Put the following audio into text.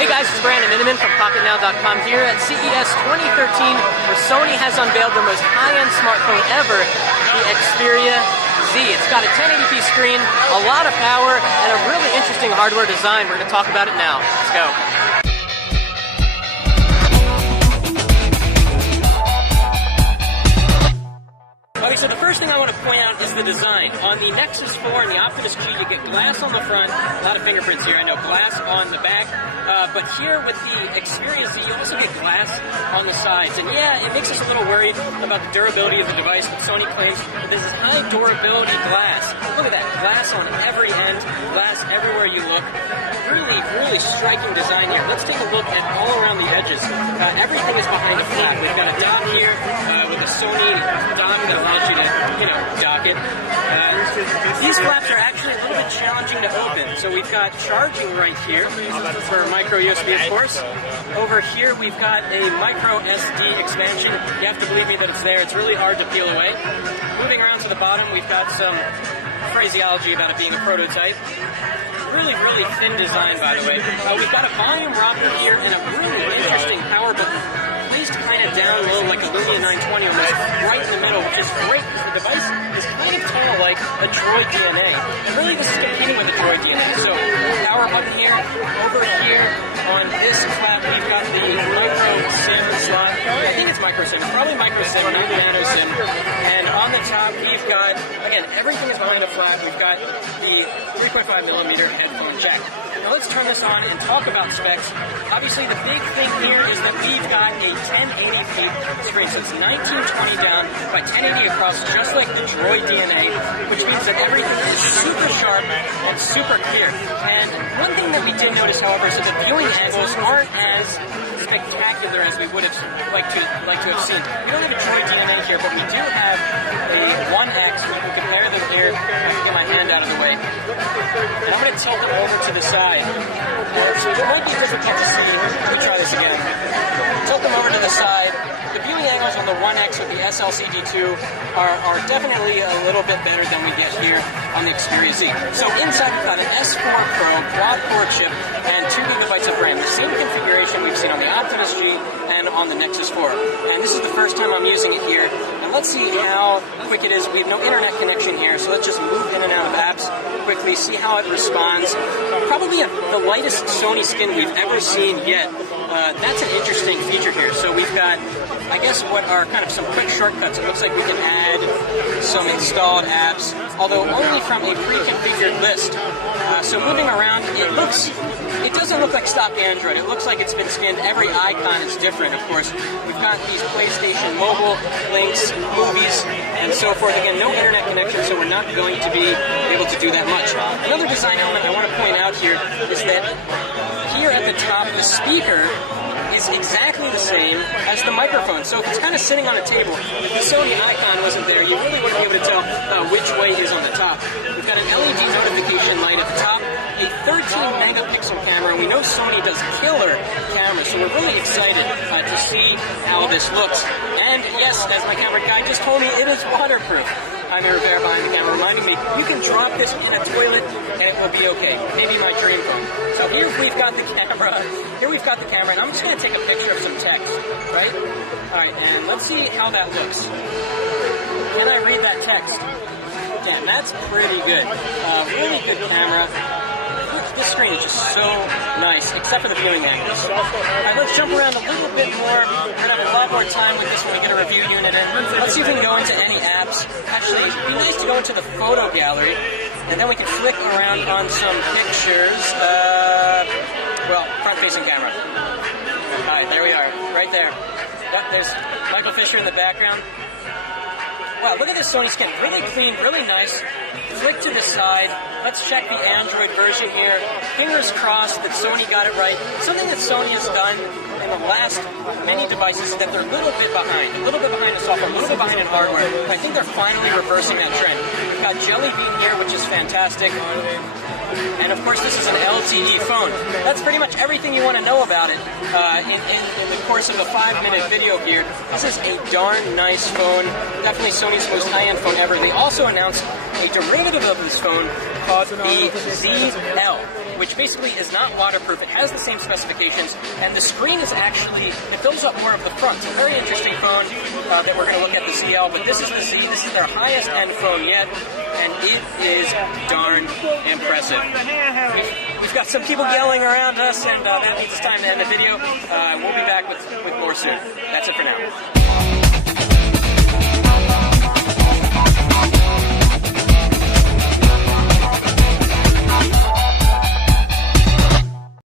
Hey guys, it's Brandon Miniman from PocketNow.com here at CES 2013, where Sony has unveiled their most high-end smartphone ever, the Xperia Z. It's got a 1080p screen, a lot of power, and a really interesting hardware design. We're going to talk about it now. Let's go. Okay, so the first thing I want to point out is the design. On the Nexus 4 and the Optimus G, you get glass on the front, a lot of fingerprints here, I know, glass on the back, but here with the Xperia Z, you also get glass on the sides. And yeah, it makes us a little worried about the durability of the device, but Sony claims that this is high durability glass. Look at that, glass on every end, glass everywhere you look. Really striking design here. Let's take a look at all around the edges. Everything is behind a flap. We've got a dot here with a Sony dot that allows you to, dock it. These flaps are actually a little bit challenging to open. So we've got charging right here for micro USB, of course. Over here we've got a micro SD expansion. You have to believe me that it's there. It's really hard to peel away. Moving around to the bottom, we've got some phraseology about it being a prototype. Really thin design, by the way. We've got a volume rocker here and a really interesting power button placed kind of down low like a Lumia 920, almost right in the middle, which is great because the device is kind of tall like a Droid DNA. And really this is competing with a Droid DNA. So power button here, over here on this flap we've got the micro SIM slot. I think it's micro SIM, probably micro SIM, not nano SIM. And on the top we've got, again, everything is behind the flap. We've got the 3.5mm headphone jack. Now let's turn this on and talk about specs. Obviously the big thing here is that we've got a 1080p screen, so it's 1920 down by 1080 across, just like the Droid DNA, which means that everything is super sharp and super clear. And one thing that we did notice, however, is that the viewing angles aren't as spectacular as we would have liked to have seen. We don't have a Droid DNA here, but we do have a 1X. We can compare them here. I can get my hand out of the way. And I'm going to tilt them over to the side. So it might be difficult to see. Let me try this again. Tilt them over to the side. The viewing angles on the 1X with the SLCD2 are definitely a little bit better than we get here on the Xperia Z. So inside we've got an S4 Pro quad-core chip and 2 GB of RAM. The same configuration we've seen on the Optimus G and on the Nexus 4. And this is the first time I'm using it here. And let's see how quick it is. We have no internet connection here, so let's just move in and out of apps quickly, see how it responds. Probably the lightest Sony skin we've ever seen yet. That's an interesting feature here. So we've got, I guess, what are kind of some quick shortcuts. It looks like we can add some installed apps, although only from a pre-configured list. So moving around, it doesn't look like stock Android. It looks like it's been scanned. Every icon is different, of course. We've got these PlayStation Mobile links, movies, and so forth. Again, no internet connection, so we're not going to be able to do that much. Another design element I want to point out here is that here at the top, the speaker is exactly the same as the microphone. So if it's kind of sitting on a table, if the Sony icon wasn't there, you really wouldn't be able to tell which way is on the top. We've got an LED notification light at the top, a 13-megapixel camera, and we know Sony does killer cameras, so we're really excited to see how this looks. And yes, as my camera guy just told me, it is waterproof. I'm a repair behind the camera reminding me, you can drop this in a toilet and it will be okay. Maybe my dream phone. So here we've got the camera. And I'm just going to take a picture of some text, right? Alright, and let's see how that looks. Can I read that text? Yeah, that's pretty good. Really good camera. This screen is just so nice, except for the viewing angles. Alright, let's jump around a little bit more. We're going to have a lot more time with this when we get a review unit in. Let's see if we can go into any apps. Actually, it would be nice to go into the photo gallery, and then we can flick around on some pictures. Front-facing camera. Alright, there we are, right there. Yep, there's Michael Fisher in the background. Wow, look at this Sony skin. Really clean, really nice. Flick to the side. Let's check the Android version here. Fingers crossed that Sony got it right. Something that Sony has done in the last many devices is that they're a little bit behind the software, a little bit behind in hardware. I think they're finally reversing that trend. We've got Jelly Bean here, which is fantastic. And of course, this is an LTE phone. That's pretty much everything you want to know about it in the course of a 5-minute video here. This is a darn nice phone. Definitely Sony's most high-end phone ever. They also announced a derivative of this phone called the ZL, which basically is not waterproof. It has the same specifications, and the screen is actually, it fills up more of the front. It's a very interesting phone that we're going to look at, the ZL, but this is the Z. This is their highest end phone yet, and it is darn impressive. We've got some people yelling around us, and that means it's time to end the video. We'll be back with more soon. That's it for now.